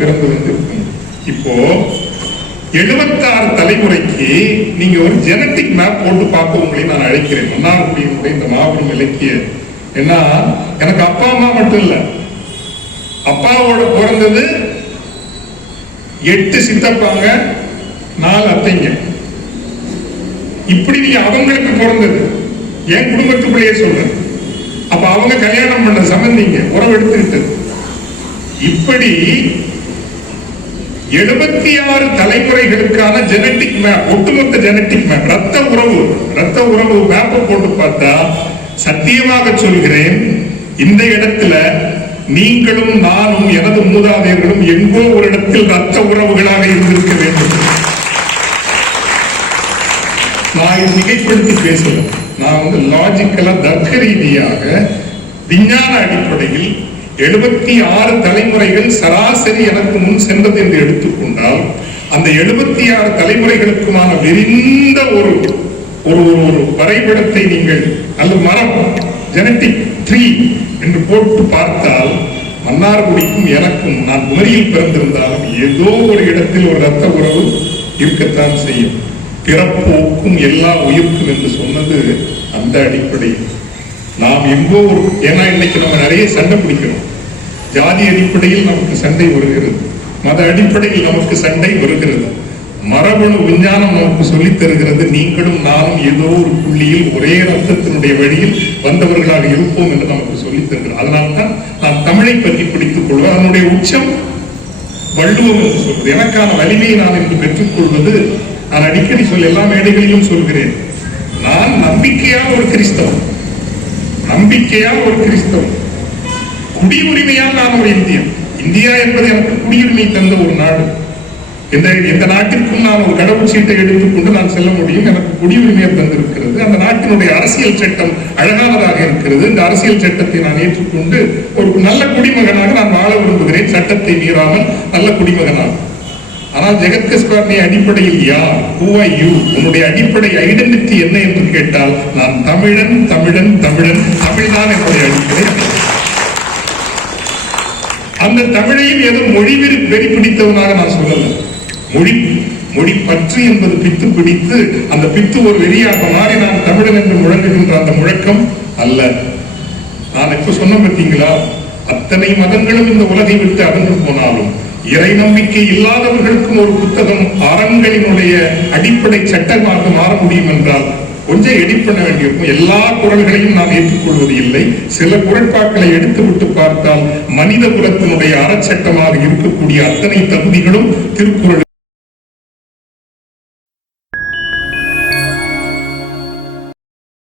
பிறந்து வந்திருக்கும் இப்போ எழுபத்தாறு தலைமுறைக்கு நீங்க ஒரு ஜெனட்டிக் மேப் போட்டு பார்க்க உங்களை நான் அழைக்கிறேன். மன்னார்குடியினுடைய இந்த மாபெரும் இலக்கிய ஏன்னா எனக்கு அப்பா அம்மா மட்டும் இல்ல. அப்பாவோட பிறந்தது எட்டு சித்தப்பாங்க நாலு அத்தைங்க. இப்படி நீங்க அவங்களுக்கு பிறந்தது. என் குடும்பத்துக்குள்ளேயே சொல்றேன். அப்ப அவங்க கல்யாணம் பண்ண சம்பந்திங்க உறவு எடுத்துக்கிட்டது. இப்படி எழுபத்தி ஆறு தலைமுறைகளுக்கான ஜெனட்டிக் மேப் ஒட்டுமொத்த ஜெனட்டிக் மேப் ரத்த உறவு ரத்த உறவு மேப்பை போட்டு பார்த்தா சத்தியமாக சொல்கிறேன் இந்த இடத்துல நீங்களும் நானும் எனது மூதாதையர்களும் எங்கோ ஒரு இடத்தில் ரத்த உறவுகளாக இருந்திருக்க வேண்டும். நான் இது மிகைப்படுத்தி பேசல நான் வந்து லாஜிக்கலா தர்க்க ரீதியாக விஞ்ஞான அடிப்படையில் எழுபத்தி ஆறு தலைமுறைகள் சராசரி எனக்கு முன் சென்றது என்று எடுத்துக்கொண்டால் அந்த எழுபத்தி ஆறு தலைமுறைகளுக்குமான விரிந்த ஒரு ஒரு ஒரு வரைபடத்தை நீங்கள் அல்லது மரம் ஜெனட்டிக் ட்ரீ என்று போட்டு பார்த்தால் மன்னார்குடிக்கும் எனக்கும் நான் குமரியில் பிறந்திருந்தாலும் ஏதோ ஒரு இடத்தில் ஒரு ரத்த உறவு இருக்கத்தான் செய்யும். பிறப்போக்கும் எல்லா உயிர்க்கும் என்று சொன்னது அந்த அடிப்படையில். நாம் எங்கோ ஒரு ஏன்னா இன்னைக்கு நம்ம நிறைய சண்டை பிடிக்கிறோம். ஜாதி அடிப்படையில் நமக்கு சண்டை வருகிறது. மத அடிப்படையில் நமக்கு சண்டை வருகிறது. மரபணு விஞ்ஞானம் நமக்கு சொல்லித் தருகிறது நீங்களும் நானும் ஏதோ ஒரு புள்ளியில் ஒரே ரத்தத்தினுடைய வழியில் வந்தவர்களாக இருப்போம் என்று நமக்கு சொல்லித் தருகிறது. அதனால்தான் நான் தமிழை பற்றி பிடித்துக் கொள்வேன் அதனுடைய உச்சம் வள்ளுவம் என்று சொல்வது. எனக்கான வலிமையை நான் இன்று பெற்றுக்கொள்வது நான் அடிக்கடி சொல்ல எல்லா மேடைகளிலும் சொல்கிறேன். நான் நம்பிக்கையாக ஒரு கிறிஸ்தவன். நம்பிக்கையாக ஒரு கிறிஸ்தவன். குடியுரிமையால் நான் ஒரு இந்தியன் இந்தியா என்பது எனக்கு குடியுரிமை தந்த ஒரு நாடு. எந்த எந்த நாட்டிற்கும் நான் ஒரு கடவுள் சீட்டை எடுத்துக்கொண்டு நான் செல்ல முடியும். எனக்கு குடியுரிமையை தந்திருக்கிறது. அந்த நாட்டினுடைய அரசியல் சட்டம் அழகானதாக இருக்கிறது. இந்த அரசியல் சட்டத்தை நான் ஏற்றுக்கொண்டு ஒரு நல்ல குடிமகனாக நான் வாழ விரும்புகிறேன். சட்டத்தை மீறாமல் நல்ல குடிமகனாக. ஆனால் ஜெகத்கஸ்பார்னி அடிப்படையில் யார்? ஹூ ஆர் யூ உன்னுடைய அடிப்படை ஐடென்டிட்டி என்ன என்று கேட்டால் நான் தமிழன் தமிழன் தமிழன் தமிழ்தான் என்னுடைய அடிப்படை அந்த தமிழையும் ஏதோ மொழி வெறி பிடித்தவனாக நான் சொல்லல. மொழி மொழி பற்று என்பது பித்து பிடித்து அந்த பித்து ஒரு வெறியாக மாறி நான் தமிழன் என்று முழங்குகின்ற அந்த முழக்கம் அல்ல. நான் இப்ப சொன்ன பார்த்தீங்களா? அத்தனை மதங்களும் இந்த உலகை விட்டு அகன்று போனாலும் இறை நம்பிக்கை இல்லாதவர்களுக்கும் ஒரு புத்தகம் அறங்களினுடைய அடிப்படை சட்டமாக மாற முடியும் என்றால் கொஞ்சம் எடிட் பண்ண வேண்டியிருக்கும். எல்லா குரல்களையும் நான் ஏற்றுக்கொள்வது இல்லை. சில குரல்பாக்களை எடுத்து விட்டு பார்த்தால் மனித குலத்தினுடைய அறச்சட்டமாக இருக்கக்கூடிய அத்தனை தகுதிகளும் திருக்குறள்